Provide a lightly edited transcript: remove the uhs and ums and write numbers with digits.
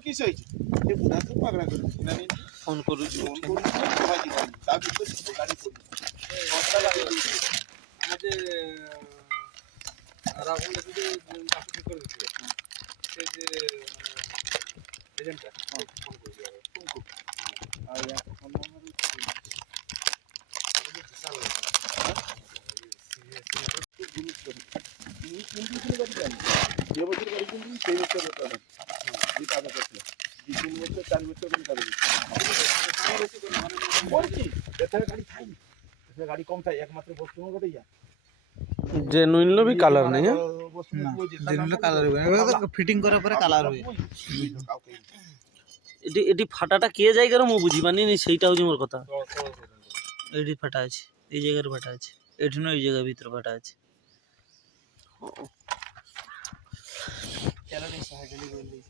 किस होई ते बुढ़ा तो पगड़ा कर ना नहीं ফোন করুছি फोन को सवाई दी ता भी तो गाड़ी को আমাদের রাহুল যদি কাছে ঠিক করে দিতে সেই যে এজেন্টটা ফোন করে দিও तुमको আর या फोन नंबर ये बच्चे गाड़ी को नहीं बच्चे बता रहा ये का बता है 3 बच्चे 4 बच्चे को निकाल दे और की এখানে গাড়ি থাই এখানে গাড়ি কম থাই একমাত্র বস্তু মধ্যে ইয়া জেনুইন লো भी कलर नहीं है জেনুইন কালার হবে এবার তো ফিটিং করার পরে কালার হবে এটি এটি ফাটাটা কে জায়গার মু বুঝি পানি নি সেইটা হচ্ছে মোর কথা এটি ফাটা আছে এই জায়গার ফাটা আছে এটি না এই জায়গার ভিতর ফাটা আছে কেন এই সাইকেল করে দিয়েছে